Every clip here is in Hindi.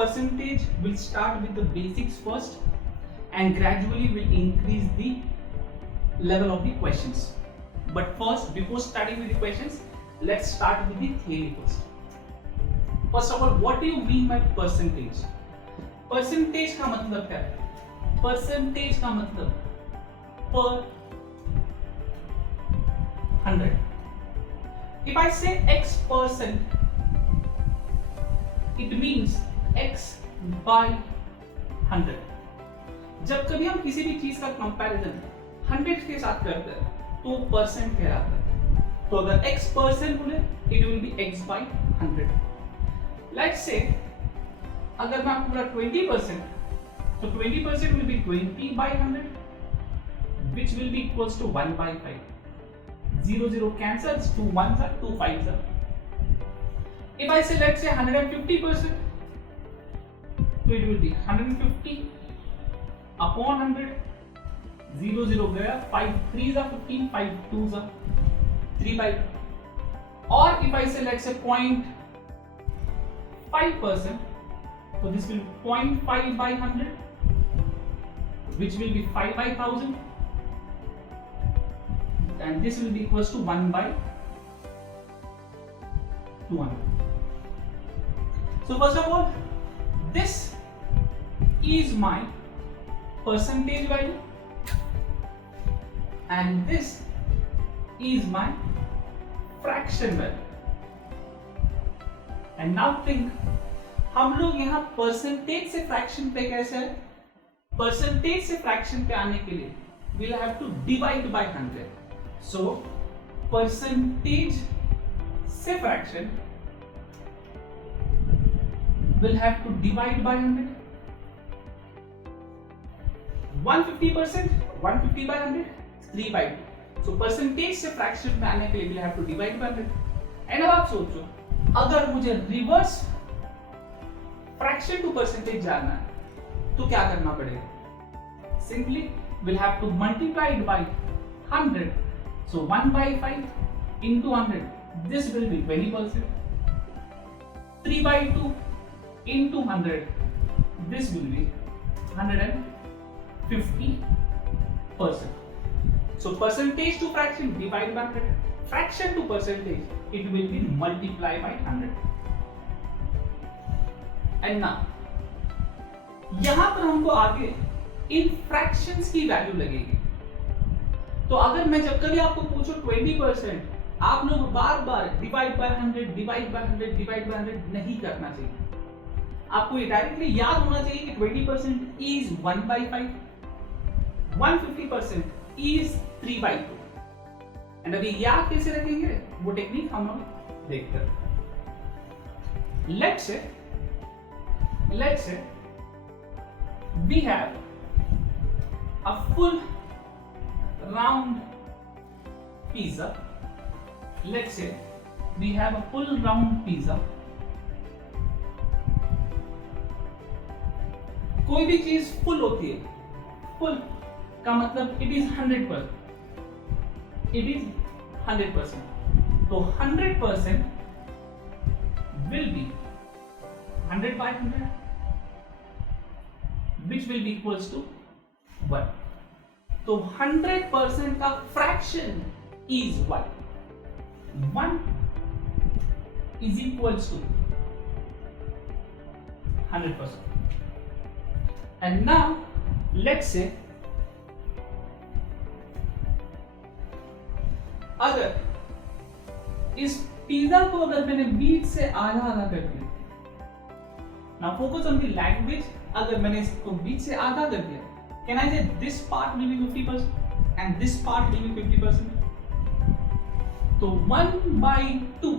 percentage will start with the basics first and gradually will increase the level of the questions. But first, before starting with the questions, let's start with the theory first. First of all, what do you mean by percentage? Percentage का मतलब क्या है? Percentage का मतलब per 100. If I say X%, it means X by 100. जब कभी हम किसी भी चीज का कंपैरिजन 100 के साथ करते हैं तो परसेंट कहलाता है. तो अगर X% बोले, it will be X by 100. Let's say अगर मैं आपको बोला 20%, तो 20% will be 20 by 100, which will be equals to 1 by 5. 0 cancels, 2 1s are 2 5s are. If I say let's say 150%, so it will be 150 upon 100. 0 गया, 5 3s are 15, 5 2s are 3 by 2. Or if I say let's say 0.5%, so this will be 0.5 by 100, which will be 5 by 1000. And this will be equals to 1 by 200. So first of all, this is my percentage value and this is my fraction value. And now think, हम लोग यहाँ परसेंटेज से फ्रैक्शन पे कैसे है? परसेंटेज से फ्रैक्शन पे आने के लिए we'll have to divide by 100. So percentage से fraction will have to divide by 100. 150%, 150 by 100, 3 by 2. So percentage से fraction में आने के लिए we'll have to divide by 100. And अब आप सोचो, अगर मुझे reverse fraction to percentage जानना है, तो क्या करना पड़ेगा? Simply we'll have to multiply it by 100. So 1 by 5 into 100, this will be 20%. 3 by 2 into 100, this will be 150%. So percentage to fraction divided by 100, fraction to percentage, it will be multiplied by 100. And now, यहां पर हमको आगे इन फ्रैक्शंस की वैल्यू लगेगी. तो अगर मैं जब कभी आपको पूछूं 20%, आप लोग बार बार divide by 100, divide by 100, divide by 100 नहीं करना चाहिए. आपको ये डायरेक्टली याद होना चाहिए कि 20% is 1 by 5, 150% is 3 by 2. And अभी याद कैसे रखेंगे वो टेक्निक हम लोग देखते हैं. Let's say we have a full round pizza. Let's say we have a full round pizza. कोई भी चीज फुल होती है, फुल का मतलब it is 100%. It is 100%. तो 100% will be 100 by 100, which will be equals to 1. तो 100% का fraction is 1. 1 is equals to 100%. And now let's say अगर इस पिज्जा को अगर मैंने बीच से आधा आधा कर दिया, now focus on the language. अगर मैंने इसको बीच से आधा कर दिया, can I say this part will be 50% and this part will be 50%? तो 1 by 2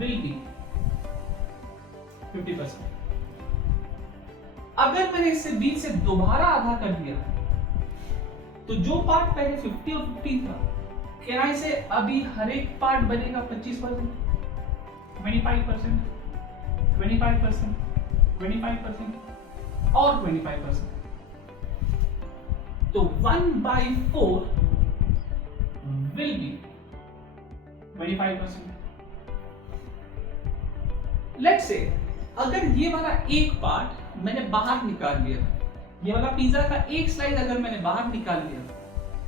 will be 50%. अगर मैंने इससे बीच से दोबारा आधा कर दिया, तो जो पार्ट पहले 50 और 50 था, can I say अभी हर एक पार्ट बनेगा 25%, 25%, 25%, 25% और 25%. तो 1 by 4 will be 25%. Let's say अगर ये वाला एक पार्ट मैंने बाहर निकाल लिया, ये वाला पिज्जा का एक स्लाइस अगर मैंने बाहर निकाल लिया,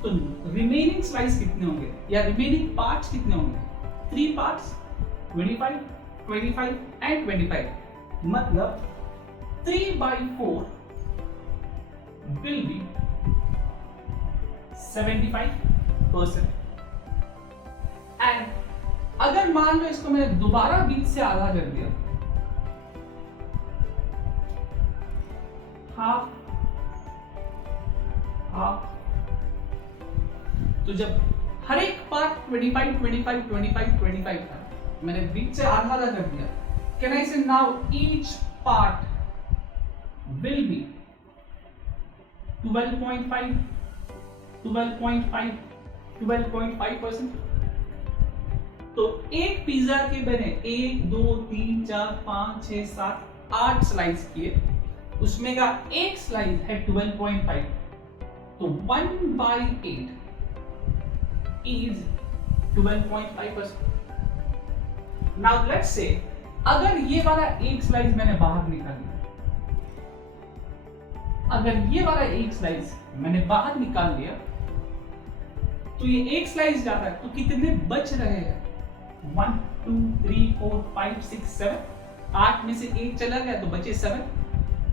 तो रिमेनिंग स्लाइस कितने होंगे या रिमेनिंग पार्ट्स कितने होंगे? 3 पार्ट्स, 25, 25 एंड 25, मतलब 3/4 will be 75%। एंड अगर मान लो इसको मैंने दोबारा बीच से आधा कर दिया, हाफ हाफ, तो जब हर एक पार्ट 25 25 25 25 था, मैंने बीच से आधा आधा कर दिया, कैन आई से now each part will be 12.5 12.5 12.5%। तो एक पिज्जा के बने 1 2 3 4 5 6 7 8 स्लाइस किए, उसमें का एक स्लाइस है 12.5, तो 1/8 is 12.5%। Now let's say अगर ये वाला एक स्लाइस मैंने बाहर निकाल लिया, अगर ये वाला एक स्लाइस मैंने बाहर निकाल लिया, तो ये एक स्लाइस जाता है, तो कितने बच रहे हैं? 1 2 3 4 5 6 7, 8 में से एक चला गया तो बचे 7,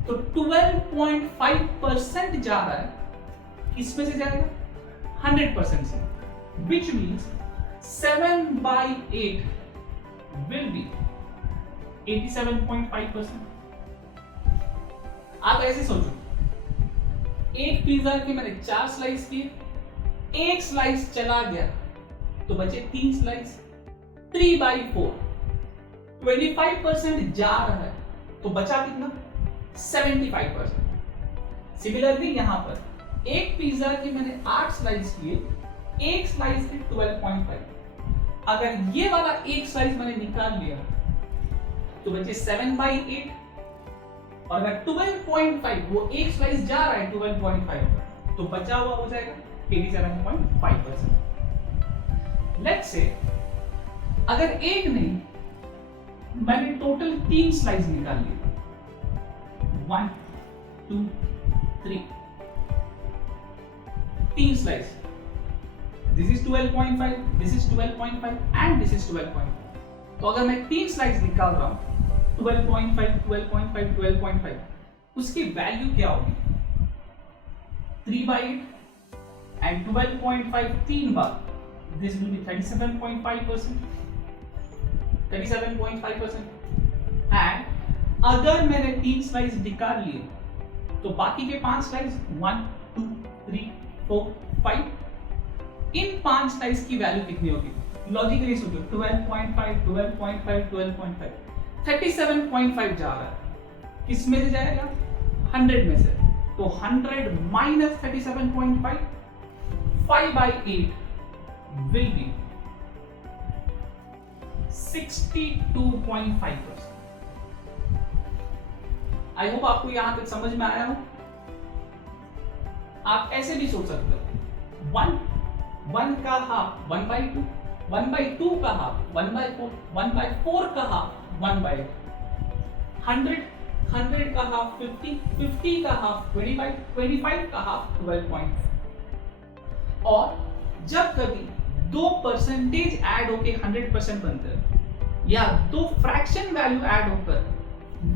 तो 12.5% जा रहा है, किसमें से जाएगा? 100% से, which means 7/8 will be 87.5%। आप ऐसे सोचो, एक पिज्जा के मैंने 4 स्लाइस किए, एक स्लाइस चला गया तो बचे 3 स्लाइस, 3/4, 25% जा रहा है, तो बचा कितना? 75%। सिमिलरली यहां पर एक पिज्जा के मैंने 8 स्लाइस किए, एक स्लाइस है 12.5, अगर ये वाला एक स्लाइस मैंने निकाल लिया तो बचे 7/8, और अगर 12.5 वो एक स्लाइस जा रहा है 12.5 तो बचा हुआ हो जाएगा 87.5%। लेट्स से अगर एक नहीं, मैंने टोटल 3 स्लाइस निकाल लिए, 1 2 3, 3 slice, this is 12.5, this is 12.5 and this is 12.5। तो अगर मैं 3 स्लाइस निकाल रहा हूं 12.5 12.5 12.5, उसकी वैल्यू क्या होगी? 3/8 and 12.5 3 bar, this will be 37.5%, 37.5%। And अगर मैंने 3 स्लाइस निकाल लिए तो बाकी के 5 स्लाइस 1 2 3 4 5, इन 5 स्लाइस की वैल्यू कितनी होगी? लॉजिकली सोचो, 12.5 12.5 12.5, 37.5 जा रहा है, किस में से जाएगा? 100 में से, तो 100 minus 37.5, 5/8 will be 62.5%। I hope आपको यहां तक समझ में आया हो। आप ऐसे भी सोच सकते हो, 1 का हाफ 1/2, 1/2 का हाफ 1/4, 1/4 का हाफ 1/8, 100 का हाफ 50, 50 का हाफ 25, 25 का हाफ 12.5। और जब कभी 2 परसेंटेज ऐड होके 100% बनते हैं, या 2 फ्रैक्शन वैल्यू ऐड होकर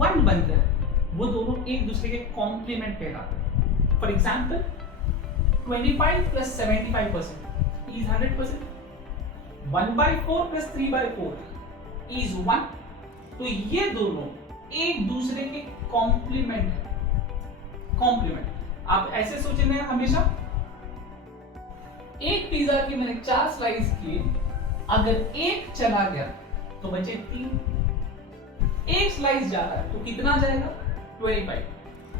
1 बनते हैं, वो दोनों एक दूसरे के कॉम्प्लीमेंट कहलाते हैं। For example 25 plus 75% is 100%, 1/4 plus 3/4 is 1, तो ये दोनों एक दूसरे के कॉम्प्लीमेंट। आप ऐसे सोचेंगे हमेशा, एक पिज्जा की मैंने 4 स्लाइस किए, अगर एक चला गया तो बचे 3, एक स्लाइस जा रहा है तो कितना जाएगा? 25,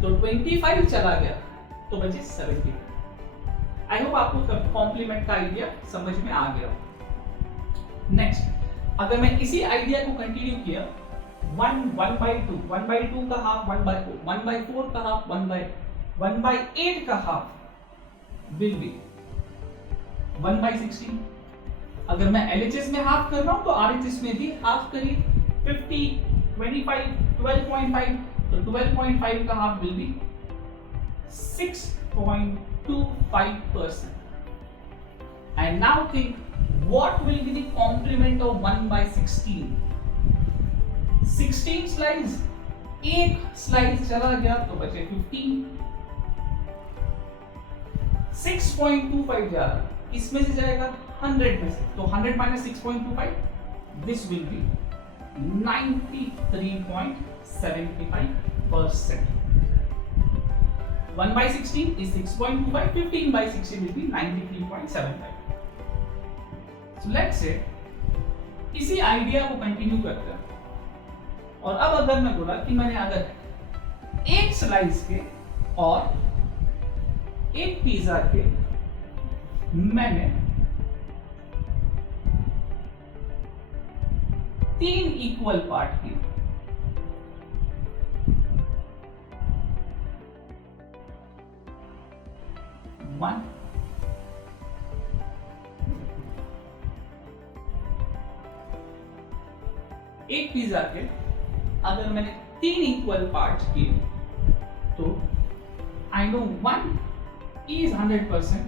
तो 25 चला गया तो बचे 70। आई होप आपको कॉम्प्लीमेंट का आइडिया समझ में आ गया। नेक्स्ट, अगर मैं इसी आइडिया को कंटिन्यू किया, 1/2 का हाफ 1/4, 1/4 का हाफ 1/8 का हाफ विल बी 1/16। अगर मैं LHS में हाफ कर रहा हूं तो RHS में भी हाफ करिए, 50 25 12.5, तो 12.5 का half will be 6.25%. And now think, what will be the complement of 1 by 16? 16 slice, एक स्लाइस चला गया तो बचे 15. 6.25 जा रहा, इसमें से जाएगा 100 में से, तो 100 minus 6.25, this will be 93.75%. 1 by 16 is 6.25, 15 by 16 will be 93.75. So let's say इसी आइडिया को कंटिन्यू करते हैं, और अब अगर मैं बोला कि मैंने अगर एक स्लाइस के और एक पिज्जा के मैंने 3 इक्वल पार्ट किए, वन, एक पिज्जा के अगर मैंने 3 इक्वल पार्ट किए तो आई नो 1 is 100%,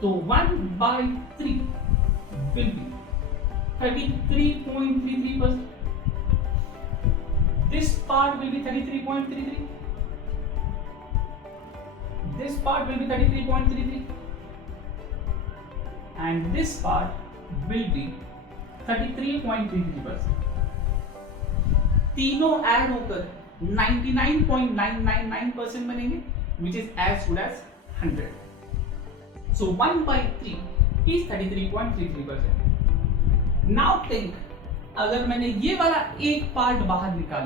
तो 1 by 3 will be 33.33%. This part will be 33.33. This part will be 33.33. And this part will be 33.33%. तीनों ऐड होकर 99.999% बनेंगे, which is as good as 100. So 1 by 3 is 33.33%. Now think, अगर मैंने ये वाला एक पार्ट बाहर निकाल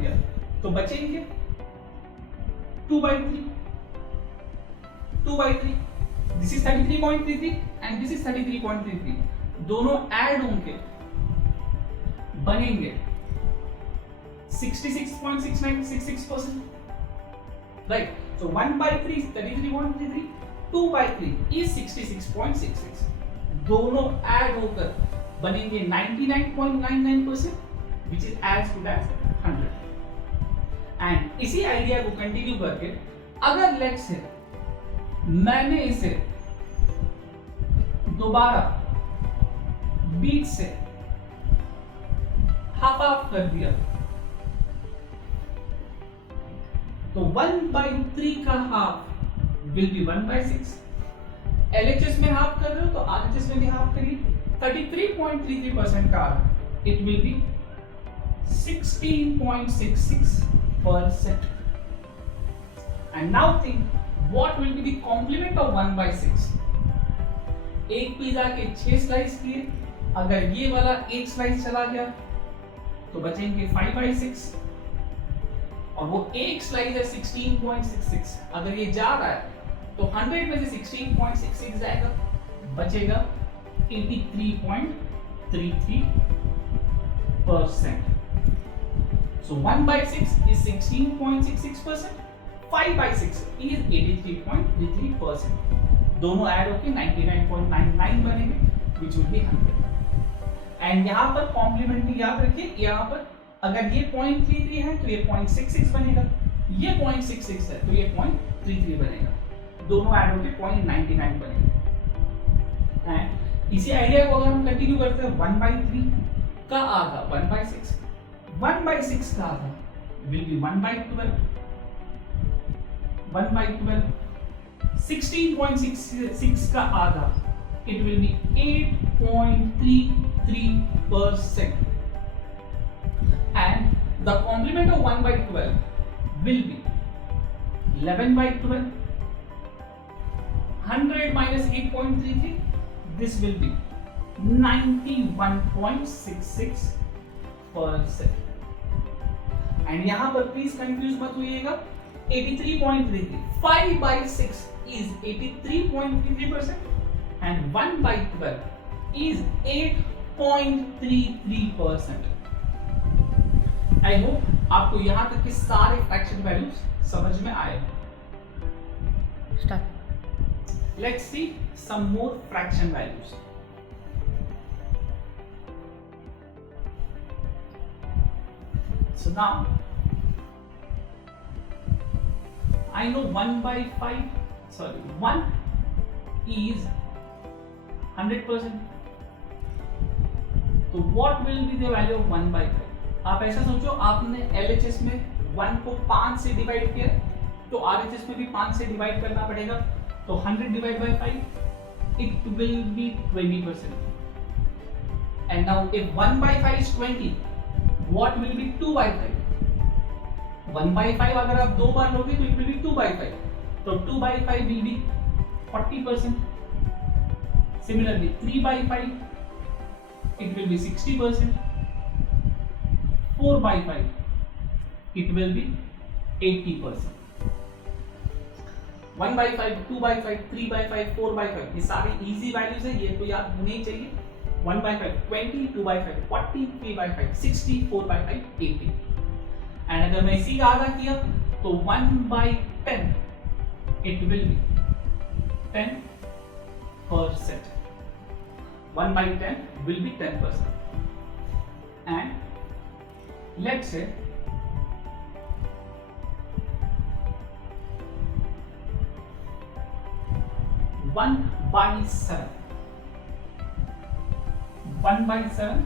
लिया, तो बचेंगे 2 by 3. This is 33.33 and this is 33.33. दोनों ऐड होंगे, बनेंगे 66.6966%. Right? So 1 by 3 is 33.33, 2 by 3 is 66.66. दोनों ऐड होकर बनेंगे 99.99%, which is as good as 100. And इसी आइडिया को कंटिन्यू करके अगर लेट्स से मैंने इसे दोबारा बीच से हाफ ऑफ कर दिया, तो 1 by 3 का half will be 1 by 6. LHS में हाफ कर रहे हो तो RHS में भी हाफ करिए. 33.33% का it will be 16.66%. And now think, what will be the complement of 1 by 6? एक पिज्जा के 6 स्लाइस किए, अगर ये वाला एक स्लाइस चला गया तो बचेंगे 5 by 6, और वो एक स्लाइस है 16.66. अगर ये जा रहा है तो 100 में से 16.66 जाएगा, बचेगा 83.33%. So 1 by 6 is 16.66%, 5 by 6 is 83.33%. दोनों ऐड होके 99.99 बनेंगे, which will be 100. एंड यहाँ पर कॉम्प्लीमेंट्री याद रखिए, यहाँ पर अगर ये 0.33 है तो ये 0.66 बनेगा, ये 0.66 है तो ये 0.33 बनेगा, दोनों ऐड होके 0.99 बनेगा. एंड इसी आइडिया को अगर हम कंटिन्यू करते हैं, 1 by 3 का आधा 1 by 6, 1 by 6 का आधा will be 1 by 12, 1 by 12, 16.66 का आधा it will be 8.33%. And the complement of 1 by 12 will be 11 by 12. 100 minus 8.33, this will be 91.66%. And यहाँ पर प्लीज कंफ्यूज मत होइएगा, 83.33, 5 by 6 is 83.33% and 1 by 12 is 8.33%. I hope आपको यहाँ तक के सारे फ्रैक्शन वैल्यूज समझ में आए. Start. Let's see some more fraction values. So now I know 1 by 5, sorry, 1 is 100%. तो what will be the value of 1 by 5? आप ऐसा सोचो, आपने LHS में 1 को 5 से डिवाइड किया, तो RHS में भी 5 से डिवाइड करना पड़ेगा, तो 100 divided by 5, it will be 20%. And now if 1 by 5 is 20, what will be 2 by 5? 1 by 5 अगर आप 2 बार लोगे तो it will be 2 by 5. तो 2 by 5 will be 40%. Similarly, 3 by 5, it will be 60%. 4 by 5, it will be 80%. 1 by 5, 2 by 5, 3 by 5, 4 by 5, ये सारे easy values है, ये तो याद होने ही चाहिए. 1 by 5, 20, 2 by 5, 40, 3 by 5, 60, 4 by 5, 80. And अगर मैं इसी का आधा किया तो 1 by 10, it will be 10%. 1 by 10 will be 10%. And let's say 1 by 7. 1 by 7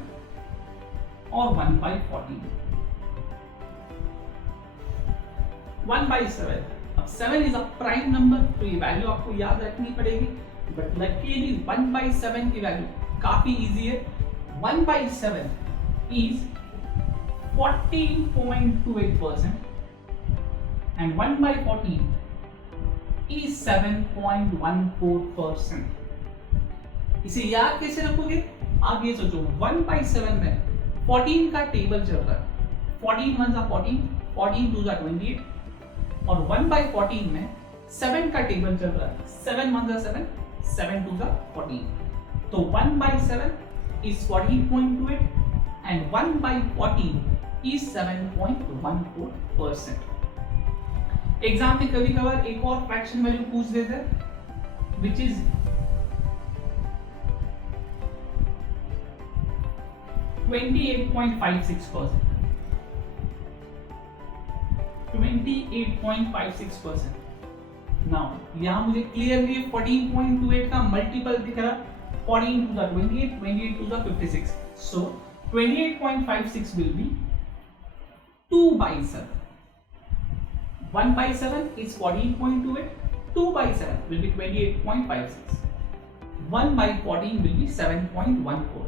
or 1 by 14. 1 by 7. अब 7 is a prime number, तो ये वैल्यू आपको याद रखनी पड़ेगी. बट लकीली 1 by 7 की वैल्यू काफी इजी है. 1 by 7 is 14.28% and 1 by 14 is 7.14%. इसे याद कैसे रखोगे? आप ये सोचो, 1 by 7 में 14 का टेबल चल रहा है. 14 1s are 14, 14 2s are 28, और 1 by 14 में 7 का टेबल चल रहा है. 7 1s are 7, 7 2s are 14. तो 1 by 7 is 14.28 and 1 by 14 is 7.14%. Exam में कभी कभार एक और फ्रैक्शन वैल्यू पूछ देते हैं, which is 28.56%. 28.56%. नाउ यहाँ मुझे क्लियरली 14.28 का मल्टीपल दिख रहा. 14 to the 28, 28 to the 56. So 28.56 will be 2 by 7. 1 by 7 is 14.28. 2 by 7 will be 28.56. 1 by 14 will be 7.14.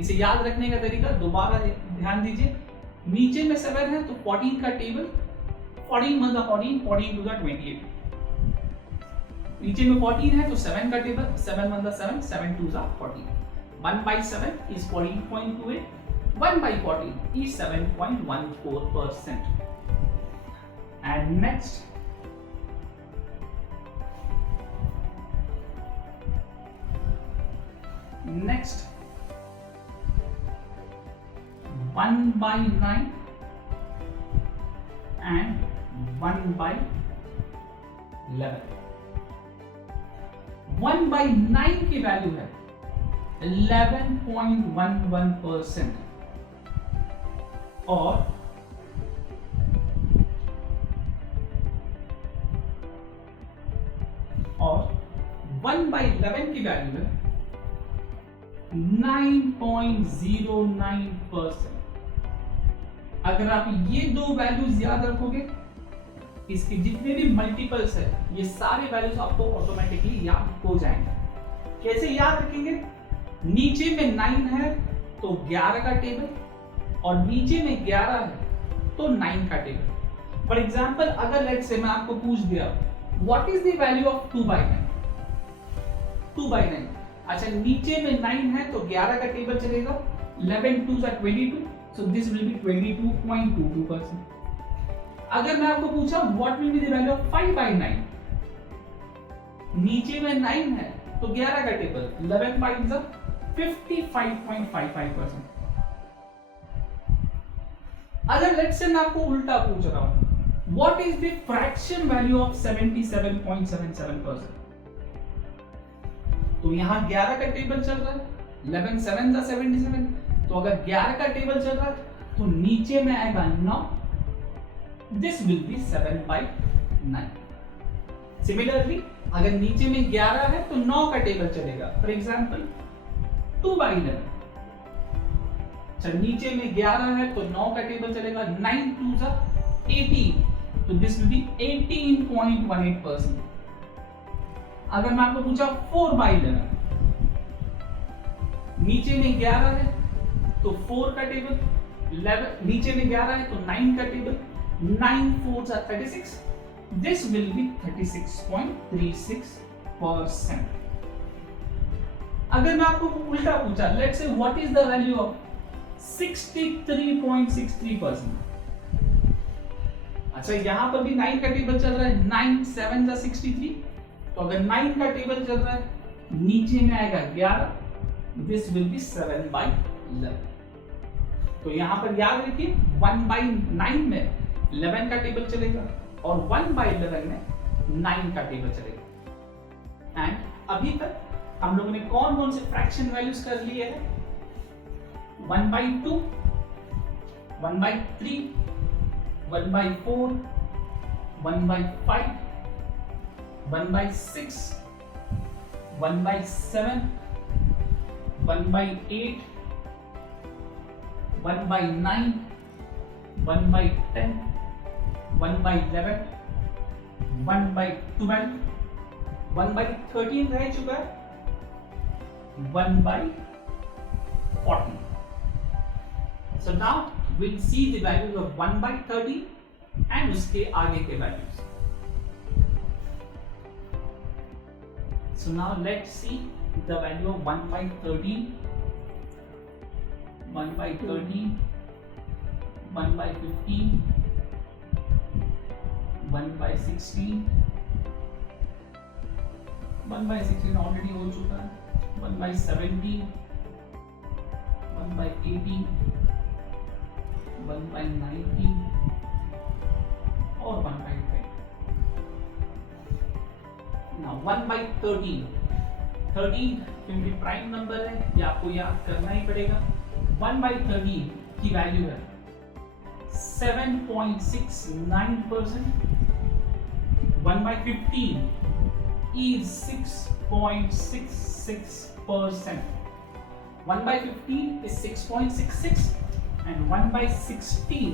इसे याद रखने का तरीका दोबारा ध्यान दीजिए. नीचे में 7 है तो 14 का table 14 1s are 14, 14 2s are 28. नीचे में 14 है तो 7 का table 7 1s are 7, 7 2s are 14. 1 by 7 is 14.28. 1 by 14 is 7.14%. And next, next 1 by 9 and 1 by 11. 1 by 9 की वैल्यू है 11.11% और 1 by 11 की वैल्यू है 9.09%. अगर आप ये दो वैल्यूज याद रखोगे, इसके जितने भी मल्टीपल्स है ये सारे वैल्यूज आपको ऑटोमेटिकली याद हो जाएंगे. कैसे याद रखेंगे? नीचे में 9 है तो 11 का टेबल और नीचे में 11 है तो 9 का टेबल. फॉर एग्जाम्पल अगर लेट्स से मैं आपको पूछ दिया what is the value of 2 by 9. 2 by 9. अच्छा, नीचे में 9 है तो 11 का टेबल चलेगा. 11 2s are 22, so this will be 22.22%. अगर मैं आपको पूछा what will be the value of 5 by 9, नीचे में 9 है तो 11 का टेबल 11 5s are 55.55%. अगर लेट्स से मैं आपको उल्टा पूछ रहा हूं what is the fraction value of 77.77%, तो यहां 11 का टेबल चल रहा है. 11 7s are 77, तो अगर 11 का टेबल चल रहा है तो नीचे में आएगा 9, दिस विल बी 7/9। सिमिलरली अगर नीचे में 11 है तो 9 का टेबल चलेगा। फॉर एग्जाम्पल 2/11, नीचे में 11 है तो 9 का टेबल चलेगा। 9 2 जा 18, तो दिस विल बी 18.18%। अगर मैं आपको पूछा 4/11, नीचे में 11 है तो 4 का टेबल, 11 नीचे में 11 है तो 9 का टेबल, 9 4 जा 36, दिस विल बी 36.36%। अगर मैं आपको उल्टा पूछा, let's say what is the value of 63.63%। अच्छा यहां पर भी 9 का टेबल चल रहा है, 9 7 जा 63, तो अगर 9 का टेबल चल रहा है नीचे में आएगा 11, दिस विल बी 7/11। तो यहां पर याद रखिए 1/9 में 11 का टेबल चलेगा और 1/11 में 9 का टेबल चलेगा। एंड अभी तक हम लोगों ने कौन कौन से फ्रैक्शन वैल्यूज कर लिए हैं? 1/2, 1/3, 1/4, 1/5, 1/6, 1/7, 1/8, 1/9, 1/10, 1/11, 1/12, 1/13 रह चुका है, 1/40। So now we'll see the values of 1/13 and उसके आगे के values. So now let's see the value of 1/13, 1/13, 1/15, 1/16, 1/16 already हो चुका है, 1/17, 1/18, 1/19 और 1/20। Now 1/13, 13 क्योंकि प्राइम नंबर है ये आपको याद करना ही पड़ेगा। 1/13 की वैल्यू है 7.69%। 1/15 is 6.66%. 1/15 is 6.66 and 1/16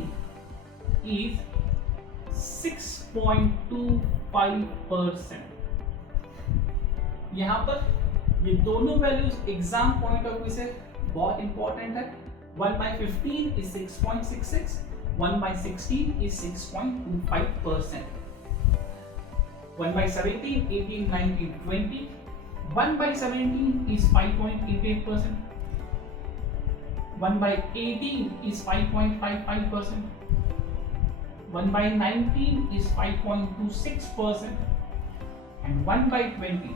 is 6.25%। यहाँ पर ये दोनों values exam point of view से बहुत इंपॉर्टेंट है। 1/15 is 6.66, 1/16 is 6.25%। 1/17, 18, 19, 20, 1/17 is 5.88%, 1/18 is 5.55%, 1/19 is 5.26% and 1/20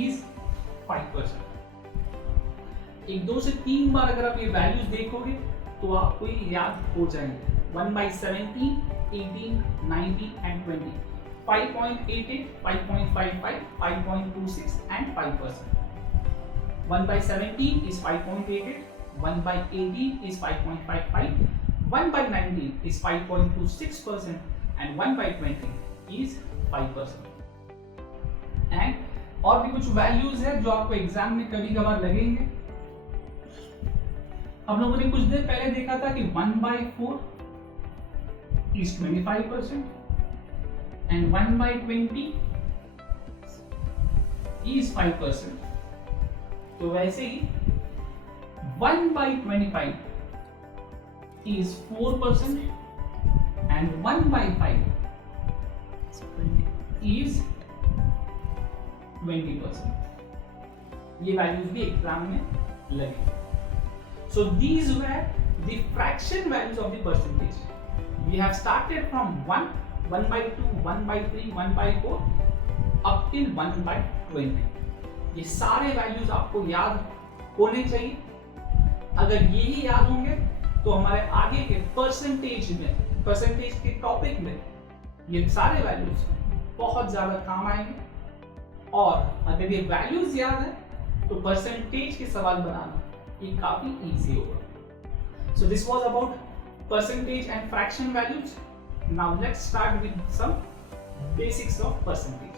is 5%। एक दो से तीन बार अगर आप ये वैल्यूज देखोगे तो आपको ये याद हो जाएंगे। 1/17, 18, 19 and 20, 5.88, 5.55, 5.26 and 5%। 1/17 is 5.88, 1/18 is 5.55, 1/19 is 5.26% and 1/20 is 5%। And और भी कुछ वैल्यूज है जो आपको एग्जाम में कभी कभार लगेंगे। हम लोगों ने कुछ देर पहले देखा था कि 1/4 is 25% and 1/20 is 5%। तो वैसे ही 1/25 is 4% and 1/5 is 20%। ये वैल्यूज भी एग्जाम में लगे। So these were the fraction values of the percentage. We have started from 1, 1/2, 1/3, 1/4 up till 1/20। ये सारे वैल्यूज आपको याद होने चाहिए। अगर यही याद होंगे तो हमारे आगे के परसेंटेज के टॉपिक में ये सारे वैल्यूज बहुत ज्यादा काम आएंगे। और अगर ये वैल्यूज याद है तो परसेंटेज के सवाल बनाना ये काफी इजी होगा। So this was about percentage and fraction values. Now let's start with some basics of percentage.